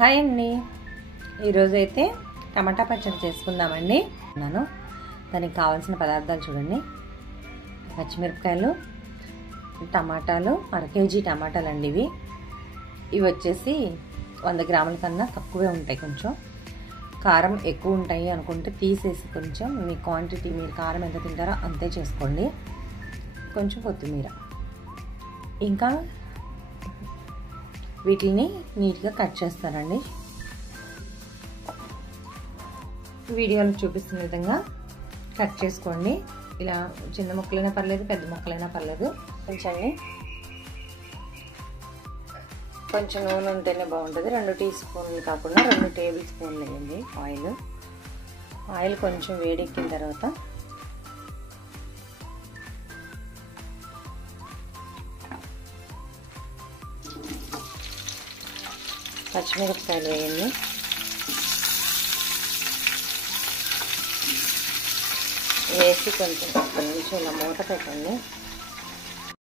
Hi అండి, ఈరోజైతే టమాటా పచ్చడి చేసుకుందామండి. దానికి కావాల్సిన పదార్థాలు చూడండి. పచ్చిమిరపకాయలు, టమాటాలు, 1/2 కేజీ టమాటాలు అండి. ఇవి వచ్చేసి 100 గ్రాముల కన్నా తక్కువే ఉంటాయి. కొంచెం కారం ఎక్కువ ఉంటాయి అనుకుంటే తీసేసి కొంచెం మీ క్వాంటిటీ, మీరు కారం ఎంత తింటారో అంతే చేసుకోండి. కొంచెం కొత్తిమీర, ఇంకా వీటిని నీట్గా కట్ చేస్తానండి. వీడియోలో చూపిస్తున్న విధంగా కట్ చేసుకోండి. ఇలా చిన్న ముక్కలైనా పర్లేదు, పెద్ద ముక్కలైనా పర్లేదు. కొంచెం నూనె ఉంటేనే బాగుంటుంది. 2 టీ స్పూన్లు కాకుండా 2 టేబుల్ స్పూన్లు వేయండి ఆయిల్ కొంచెం వేడెక్కిన తర్వాత పచ్చిమిరపకాయలు వేయండి. వేసి కొంచెం ఇలా మూత పెట్టండి.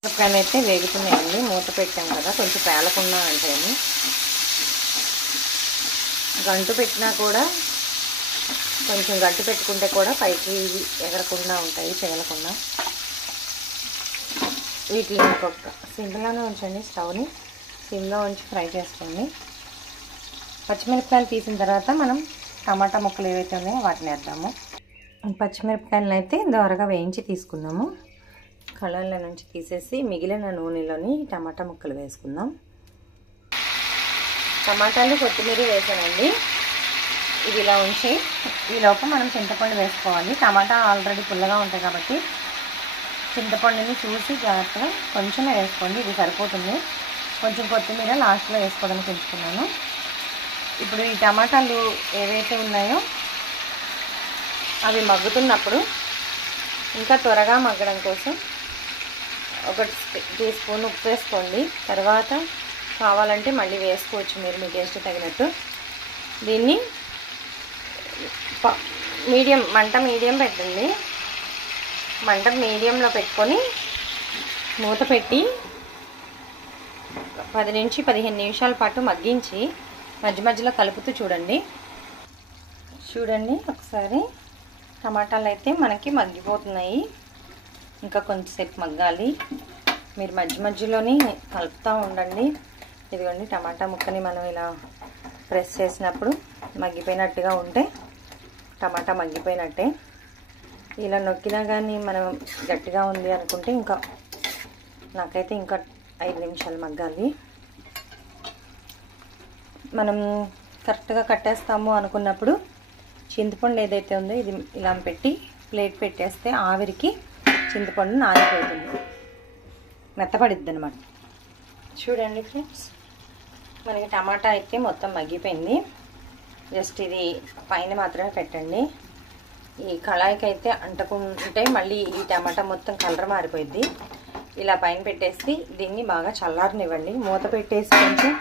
మిరపకాయలు అయితే వేగుతున్నాయండి. మూత పెట్టాం కదా, కొంచెం పేలకుండా ఉంటాయని. గంటు పెట్టినా కూడా కొంచెం గంటు పెట్టుకుంటే కూడా పైకి ఎగరకుండా ఉంటాయి, చెగలకుండా. వీటిని ఇంకొక సిమ్లోనే ఉంచండి. స్టవ్ని సిమ్లో ఉంచి ఫ్రై చేసుకోండి. పచ్చిమిరపకాయలు తీసిన తర్వాత మనం టమాటా ముక్కలు ఏవైతే ఉన్నాయో వాటిని వేద్దాము. పచ్చిమిరపకాయలను అయితే దోరగా వేయించి తీసుకున్నాము. కళాయిల నుంచి తీసేసి మిగిలిన నూనెలోని టమాటా ముక్కలు వేసుకుందాం. టమాటాలు, కొత్తిమీర వేసానండి. ఇవి ఇలా ఉంచి ఈలోపు మనం చింతపండు వేసుకోవాలి. టమాటా ఆల్రెడీ పుల్లగా ఉంటాయి కాబట్టి చింతపండుని చూసి జాగ్రత్తగా కొంచెమే వేసుకోండి. ఇది సరిపోతుంది. కొంచెం కొత్తిమీర లాస్ట్లో వేసుకోవడానికి ఉంచుకున్నాను. ఇప్పుడు ఈ టమాటాలు ఏవైతే ఉన్నాయో అవి మగ్గుతున్నప్పుడు ఇంకా త్వరగా మగ్గడం కోసం 1 టీ స్పూన్ ఉప్పు వేసుకోండి. తర్వాత కావాలంటే మళ్ళీ వేసుకోవచ్చు మీరు, మీ టేస్ట్ తగినట్టు. దీన్ని మంట మీడియం పెట్టండి. మంట మీడియంలో పెట్టుకొని మూత పెట్టి 10 నుంచి 15 నిమిషాల పాటు మగ్గించి మధ్య మధ్యలో కలుపుతూ చూడండి. ఒకసారి టమాటాలు అయితే మనకి మగ్గిపోతున్నాయి. ఇంకా కొంచెంసేపు మగ్గాలి. మీరు మధ్య మధ్యలోని కలుపుతూ ఉండండి. ఇదిగోండి, టమాటా ముక్కని మనం ఇలా ప్రెస్ చేసినప్పుడు మగ్గిపోయినట్టుగా ఉంటే టమాటా మగ్గిపోయినట్టే. ఇలా నొక్కినా కానీ మనం గట్టిగా ఉంది అనుకుంటే నాకైతే ఇంకా 5 నిమిషాలు మగ్గాలి. మనం కరెక్ట్గా కట్టేస్తాము అనుకున్నప్పుడు చింతపండు ఏదైతే ఉందో ఇది ఇలా పెట్టి ప్లేట్ పెట్టేస్తే ఆవిరికి చింతపండు నానిపోతుంది, మెత్తపడిద్ది అనమాట. చూడండి ఫ్రెండ్స్, మనకి టమాటా అయితే మొత్తం మగ్గిపోయింది. జస్ట్ ఇది పైన మాత్రమే పెట్టండి. ఈ కళాయికి అయితే అంటుకుంటే మళ్ళీ ఈ టమాటా మొత్తం కలర్ మారిపోయింది. ఇలా పైన పెట్టేసి దీన్ని బాగా చల్లారనివ్వండి. మూత పెట్టేసి కొంచెం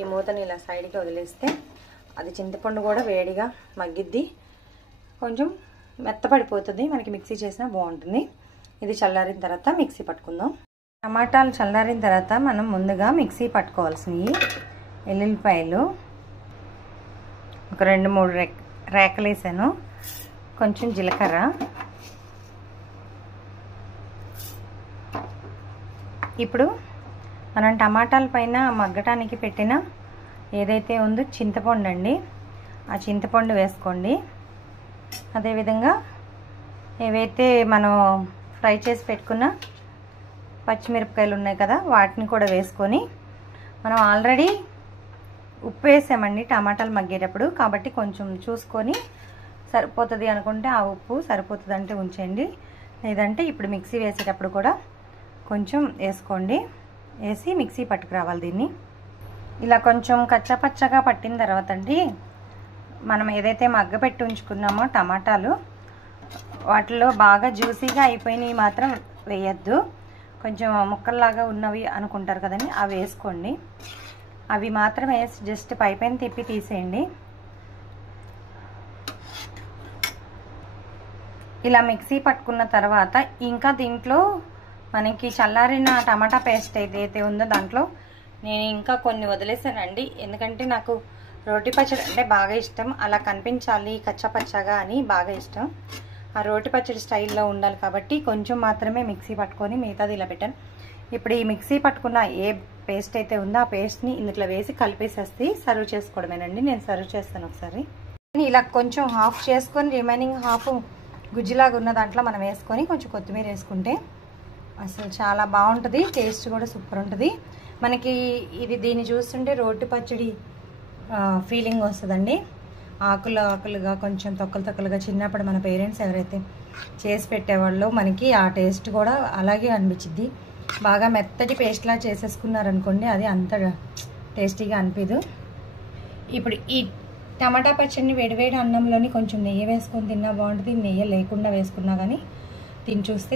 ఈ మూతని ఇలా సైడ్కి వదిలేస్తే అది చింతపండు కూడా వేడిగా మగ్గిద్ది, కొంచెం మెత్తపడిపోతుంది. మనకి మిక్సీ చేసినా బాగుంటుంది. ఇది చల్లారిన తర్వాత మిక్సీ పట్టుకుందాం. టమాటాలు చల్లారిన తర్వాత మనం ముందుగా మిక్సీ పట్టుకోవాల్సినవి ఎల్లుల్లిపాయలు ఒక 2-3 రేకలు వేసాను, కొంచెం జీలకర్ర, ఇప్పుడు మనం టమాటాల పైన మగ్గటానికి పెట్టిన ఏదైతే ఉందో చింతపండు అండి, ఆ చింతపండు వేసుకోండి. అదేవిధంగా ఏవైతే మనం ఫ్రై చేసి పెట్టుకున్న పచ్చిమిరపకాయలు ఉన్నాయి కదా, వాటిని కూడా వేసుకొని, మనం ఆల్రెడీ ఉప్పు వేసామండి టమాటాలు మగ్గేటప్పుడు, కాబట్టి కొంచెం చూసుకొని సరిపోతుంది అనుకుంటే ఆ ఉప్పు సరిపోతుంది అంటే ఉంచండి. లేదంటే ఇప్పుడు మిక్సీ వేసేటప్పుడు కూడా కొంచెం వేసుకోండి. వేసి మిక్సీ పట్టుకురావాలి. దీన్ని ఇలా కొంచెం కచ్చపచ్చగా పట్టిన తర్వాత అండి, మనం ఏదైతే మగ్గపెట్టి ఉంచుకున్నామో టమాటాలు, వాటిలో బాగా జ్యూసీగా అయిపోయినవి మాత్రం వేయద్దు. కొంచెం ముక్కల్లాగా ఉన్నవి అనుకుంటారు కదండి, అవి వేసుకోండి. అవి మాత్రం వేసి జస్ట్ పైపైన తిప్పి తీసేయండి. ఇలా మిక్సీ పట్టుకున్న తర్వాత ఇంకా దీంట్లో మనకి చల్లారిన టమాటా పేస్ట్ ఏదైతే ఉందో దాంట్లో నేను ఇంకా కొన్ని వదిలేసానండి. ఎందుకంటే నాకు రోటి పచ్చడి అంటే బాగా ఇష్టం. అలా కనిపించాలి కచ్చపచ్చగా అని బాగా ఇష్టం. ఆ రోటి పచ్చడి స్టైల్లో ఉండాలి కాబట్టి కొంచెం మాత్రమే మిక్సీ పట్టుకొని మిగతాది ఇలా పెట్టాను. ఇప్పుడు ఈ మిక్సీ పట్టుకున్న ఏ పేస్ట్ అయితే ఉందో ఆ పేస్ట్ని ఇందులో వేసి కలిపేసేస్తే సర్వ్ చేసుకోవడమేనండి. నేను సర్వ్ చేస్తాను ఒకసారి. ఇలా కొంచెం హాఫ్ చేసుకొని రిమైనింగ్ హాఫ్ గుజ్జులాగా ఉన్న దాంట్లో మనం వేసుకొని కొంచెం కొత్తిమీర వేసుకుంటే అసలు చాలా బాగుంటుంది. టేస్ట్ కూడా సూపర్ ఉంటుంది. మనకి ఇది దీన్ని చూస్తుంటే రోటి పచ్చడి ఫీలింగ్ వస్తుందండి. ఆకులు ఆకులుగా కొంచెం తొక్కలు తొక్కలుగా చిన్నప్పుడు మన పేరెంట్స్ ఎవరైతే చేసి పెట్టేవాళ్ళు మనకి ఆ టేస్ట్ కూడా అలాగే అనిపించింది. బాగా మెత్తటి పేస్ట్లా చేసేసుకున్నారనుకోండి అది అంత టేస్టీగా అనిపించదు. ఇప్పుడు ఈ టమాటా పచ్చడిని వేడివేడి అన్నంలోని కొంచెం నెయ్యి వేసుకొని తిన్నా బాగుంటుంది. నెయ్యి లేకుండా వేసుకున్నా కానీ తిని చూస్తే